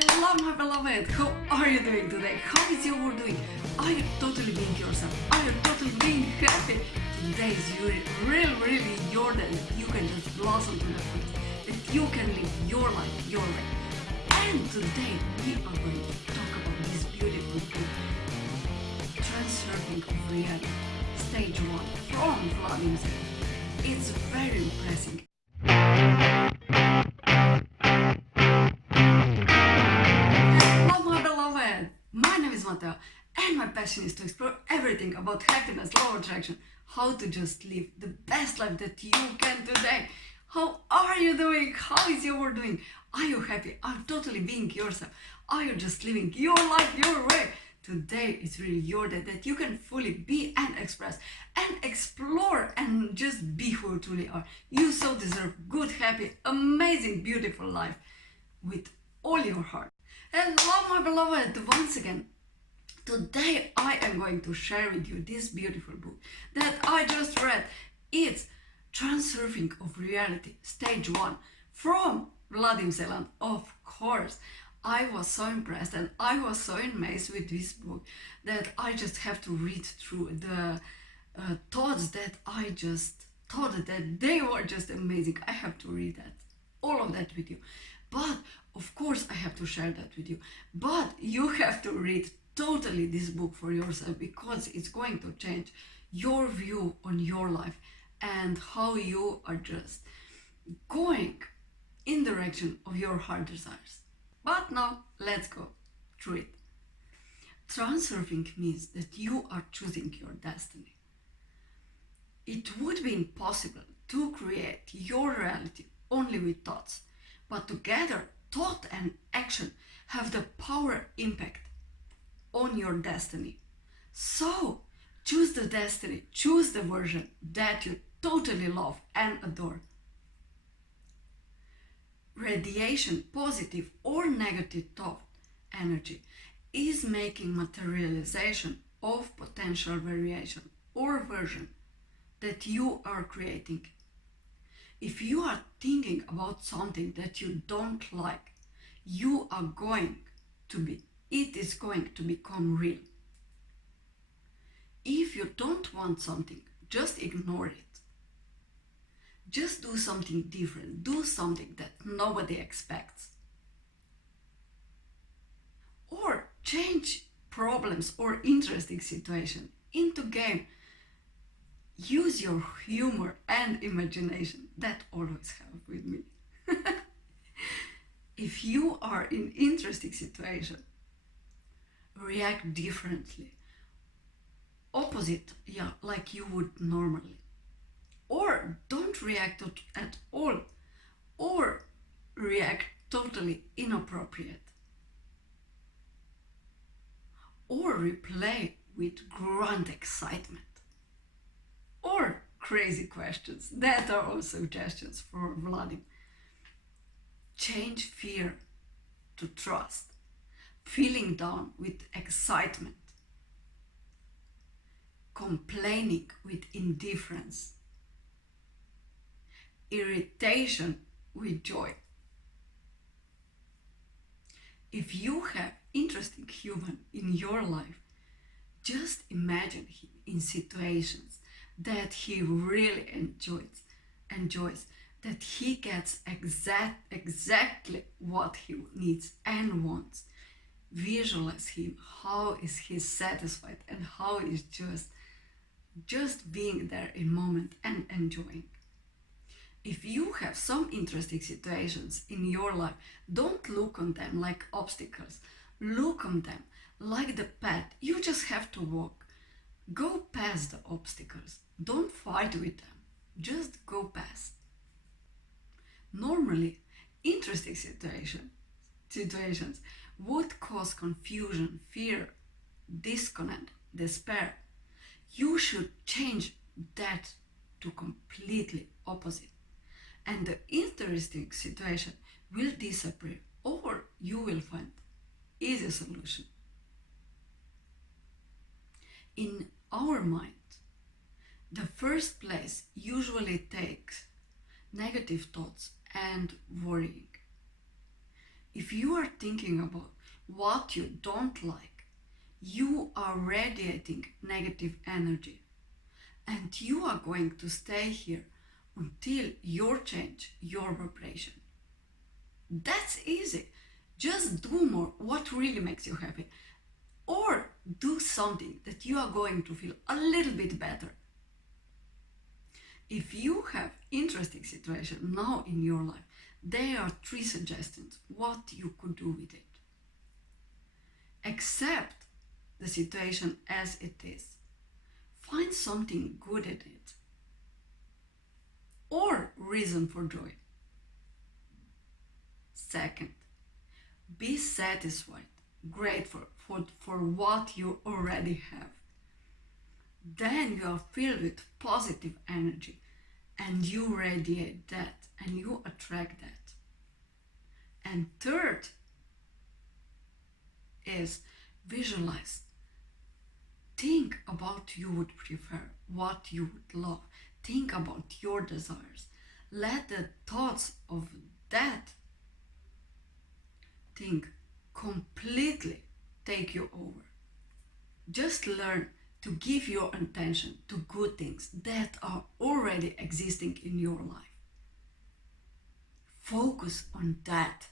Hello my beloved, how are you doing today? How is your world doing? Are you totally being yourself? Are you totally being happy? Today is really your day that you can just blossom to the fullest, that you can live your life your way. And today we are going to talk about this beautiful book, Transurfing of Reality, Stage 1 from Vadim Zeland. It's very impressive. My name is Mateo, and my passion is to explore everything about happiness, law of attraction, how to just live the best life that you can today. How are you doing? How is your world doing? Are you happy? Are you totally being yourself? Are you just living your life your way? Today is really your day that you can fully be and express and explore and just be who you truly are. You so deserve good, happy, amazing, beautiful life with all your heart. Hello my beloved, once again. Today I am going to share with you this beautiful book that I just read. It's Transurfing of Reality, Stage 1 from Vadim Zeland. Of course, I was so impressed and I was so amazed with this book that I just have to read through the thoughts that I just thought that they were just amazing. I have to read that, all of that with you. But of course I have to share that with you. But you have to read totally this book for yourself, because it's going to change your view on your life and how you are just going in the direction of your heart desires. But now let's go through it. Transurfing means that you are choosing your destiny. It would be impossible to create your reality only with thoughts, but together thought and action have the power impact on your destiny. So choose the destiny, choose the version that you totally love and adore. Radiation, positive or negative thought energy, is making materialization of potential variation or version that you are creating. If you are thinking about something that you don't like, it is going to become real. If you don't want something, just ignore it. Just do something different. Do something that nobody expects. Or change problems or interesting situation into game. Use your humor and imagination. That always helps with me. If you are in interesting situation, react differently. Opposite, like you would normally. Or don't react at all. Or react totally inappropriate. Or replay with grand excitement. Or crazy questions. That are all suggestions for Vadim. Change fear to trust. Feeling down with excitement. Complaining with indifference. Irritation with joy. If you have interesting human in your life, just imagine him in situations that he really enjoys, that he gets exactly what he needs and wants. Visualize him, how is he satisfied and how is just being there in moment and enjoying. If you have some interesting situations in your life, don't look on them like obstacles. Look on them like the path you just have to walk. Go past the obstacles. Don't fight with them. Just go past. Normally, interesting situations would cause confusion, fear, disconnect, despair. You should change that to completely opposite. And the interesting situation will disappear, or you will find easy solution. In our mind, the first place usually takes negative thoughts and worrying. If you are thinking about what you don't like, you are radiating negative energy, and you are going to stay here until you change your vibration. That's easy. Just do more what really makes you happy, or do something that you are going to feel a little bit better. If you have interesting situation now in your life, there are 3 suggestions what you could do with it. Accept the situation as it is. Find something good in it, or reason for joy. Second, be satisfied, grateful for what you already have. Then you are filled with positive energy, and you radiate that, and you attract that. And third is visualize. Think about you would prefer, what you would love. Think about your desires. Let the thoughts of that thing completely take you over. Just learn to give your attention to good things that are already existing in your life. Focus on that.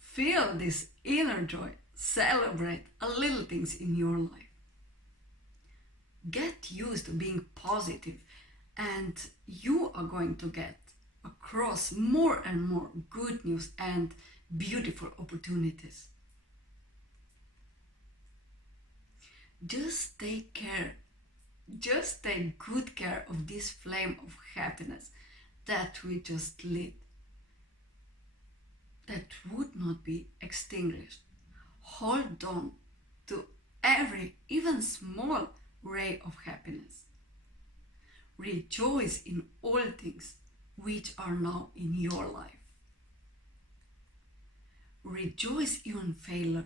Feel this inner joy. Celebrate a little things in your life. Get used to being positive, and you are going to get across more and more good news and beautiful opportunities. Just take care. Just take good care of this flame of happiness that we just lit, that would not be extinguished. Hold on to every, even small, ray of happiness. Rejoice in all things which are now in your life. Rejoice even failure.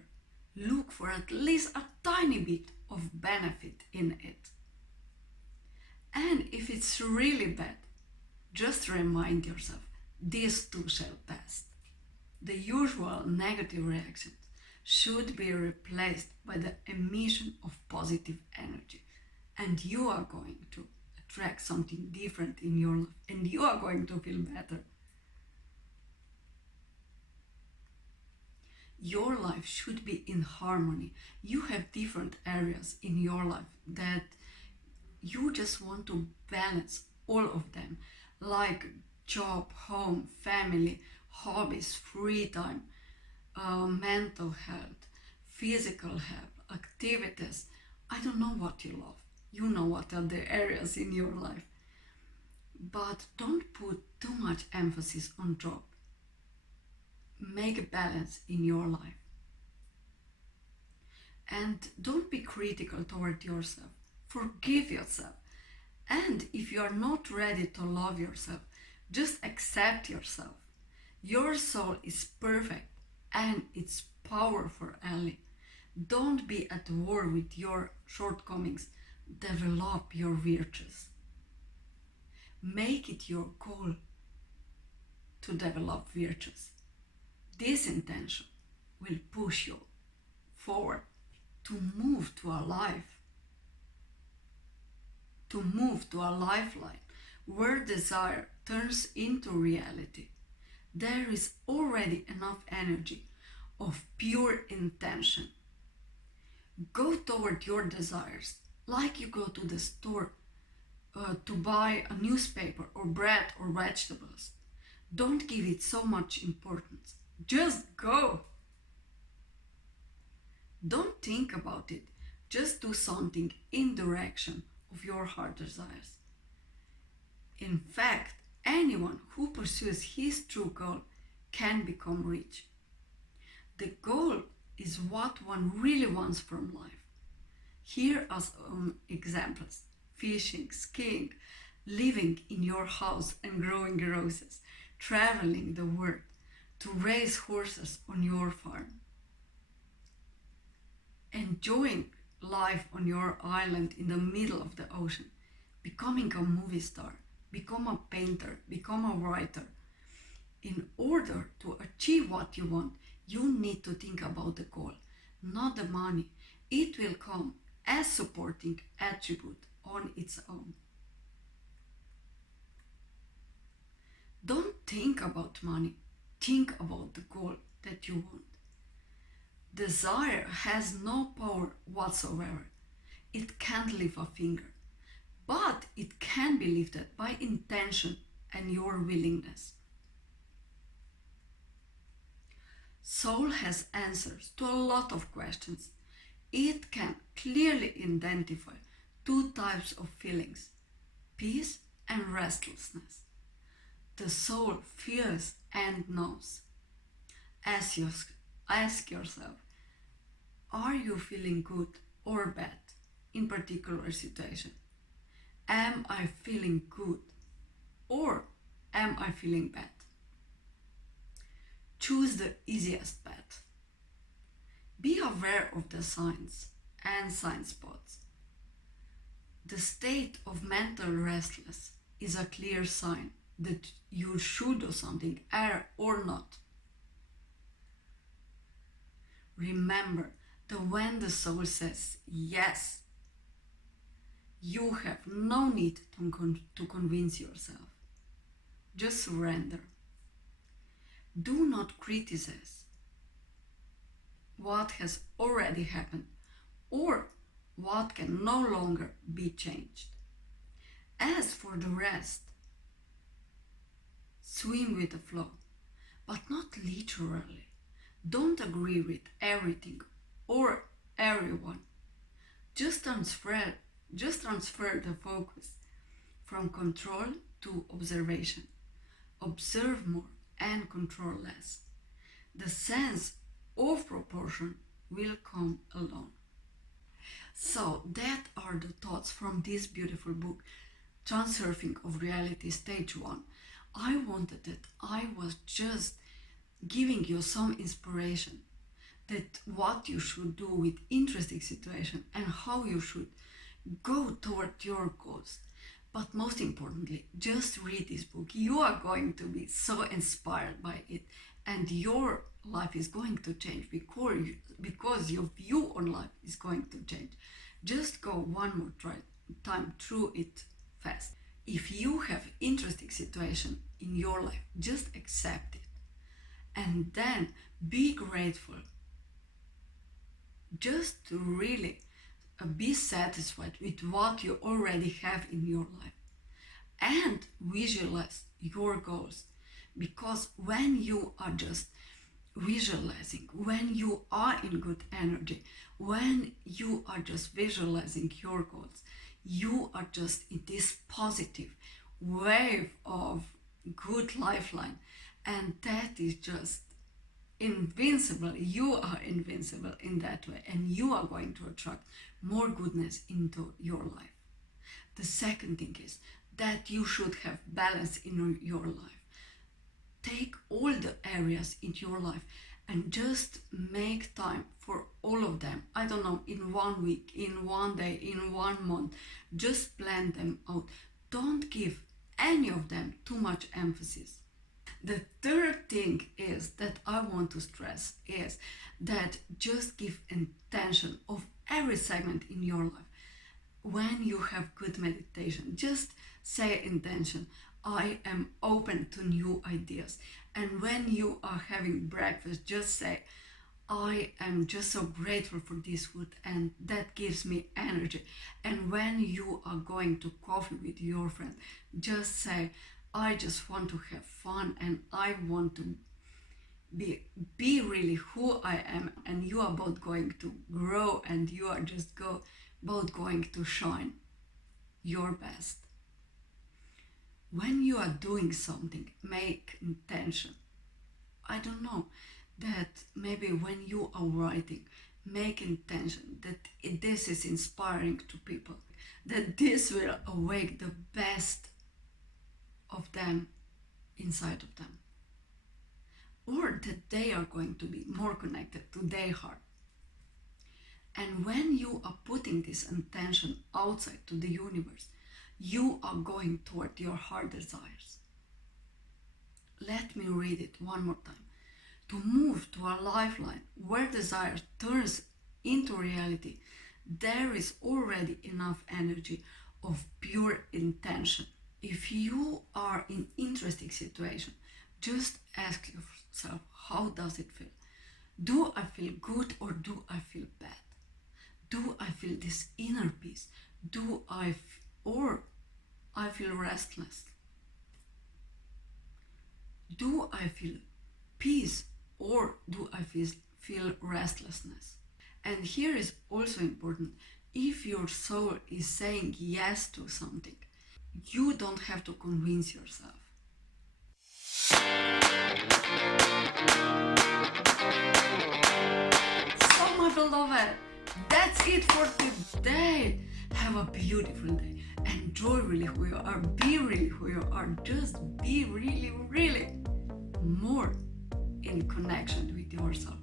Look for at least a tiny bit of benefit in it. And if it's really bad, just remind yourself, this too shall pass. The usual negative reactions should be replaced by the emission of positive energy, and you are going to attract something different in your life, and you are going to feel better. Your life should be in harmony. You have different areas in your life that you just want to balance all of them, like job, home, family, hobbies, free time, mental health, physical health, activities. I don't know what you love. You know what are the areas in your life. But don't put too much emphasis on job. Make a balance in your life. And don't be critical toward yourself. Forgive yourself. And if you are not ready to love yourself, just accept yourself. Your soul is perfect and it's powerful, Ellie. Don't be at war with your shortcomings. Develop your virtues. Make it your goal to develop virtues. This intention will push you forward to move to a life, to move to a lifeline where desire turns into reality. There is already enough energy of pure intention. Go toward your desires like you go to the store to buy a newspaper or bread or vegetables. Don't give it so much importance. Just go. Don't think about it. Just do something in direction of your heart desires. In fact, anyone who pursues his true goal can become rich. The goal is what one really wants from life. Here are some examples: fishing, skiing, living in your house and growing roses, traveling the world, to raise horses on your farm, enjoying life on your island in the middle of the ocean, becoming a movie star, become a painter, become a writer, In order to achieve what you want, you need to think about the goal, not the money. It will come as supporting attribute on its own. Don't think about money, think about the goal that you want. Desire has no power whatsoever. It can't lift a finger, but it can be lifted by intention and your willingness. Soul has answers to a lot of questions. It can clearly identify two types of feelings: peace and restlessness. The soul feels and knows. Ask yourself, are you feeling good or bad in particular situation? Am I feeling good or am I feeling bad? Choose the easiest path. Be aware of the signs and sign spots. The state of mental restlessness is a clear sign that you should do something or not. Remember that when the soul says yes, you have no need to convince yourself. Just surrender. Do not criticize what has already happened or what can no longer be changed. As for the rest, swim with the flow, but not literally. Don't agree with everything or everyone. Just transfer the focus from control to observation. Observe more and control less. The sense of proportion will come alone. So that are the thoughts from this beautiful book, Transurfing of Reality Stage 1. I wanted that I was just giving you some inspiration that what you should do with interesting situation and how you should go toward your goals. But most importantly, just read this book. You are going to be so inspired by it, and your life is going to change because your view on life is going to change. Just go one more time through it fast. If you have interesting situation in your life, just accept it. And then be grateful. Just to really be satisfied with what you already have in your life. And visualize your goals. Because when you are just visualizing, when you are in good energy, when you are just visualizing your goals, you are just in this positive wave of good lifeline, and that is just invincible. You are invincible in that way, and you are going to attract more goodness into your life. The second thing is that you should have balance in your life. Take all the areas in your life and just make time for all of them. I don't know, in 1 week, in 1 day, in 1 month. Just plan them out. Don't give any of them too much emphasis. The third thing is that I want to stress is that just give intention of every segment in your life. When you have good meditation, just say intention. I am open to new ideas. And when you are having breakfast, just say, I am just so grateful for this food, and that gives me energy. And when you are going to coffee with your friend, just say, I just want to have fun and I want to be really who I am, and you are both going to grow and you are just both going to shine your best. When you are doing something, make intention. I don't know, that maybe when you are writing, make intention that this is inspiring to people, that this will awake the best of them inside of them, or that they are going to be more connected to their heart. And when you are putting this intention outside to the universe, you are going toward your heart desires. Let me read it one more time. To move to a lifeline where desire turns into reality, there is already enough energy of pure intention. If you are in interesting situation, just ask yourself, how does it feel? Do I feel good or do I feel bad? Do I feel this inner peace? Or I feel restless? Do I feel peace or do I feel restlessness? And here is also important, if your soul is saying yes to something, you don't have to convince yourself. So my beloved, that's it for today. Have a beautiful day. Enjoy really who you are. Be really who you are. Just be really, really more in connection with yourself.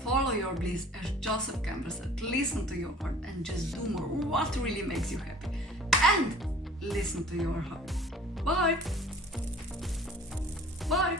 Follow your bliss, as Joseph Campbell said. Listen to your heart and just do more what really makes you happy. And listen to your heart. Bye. Bye.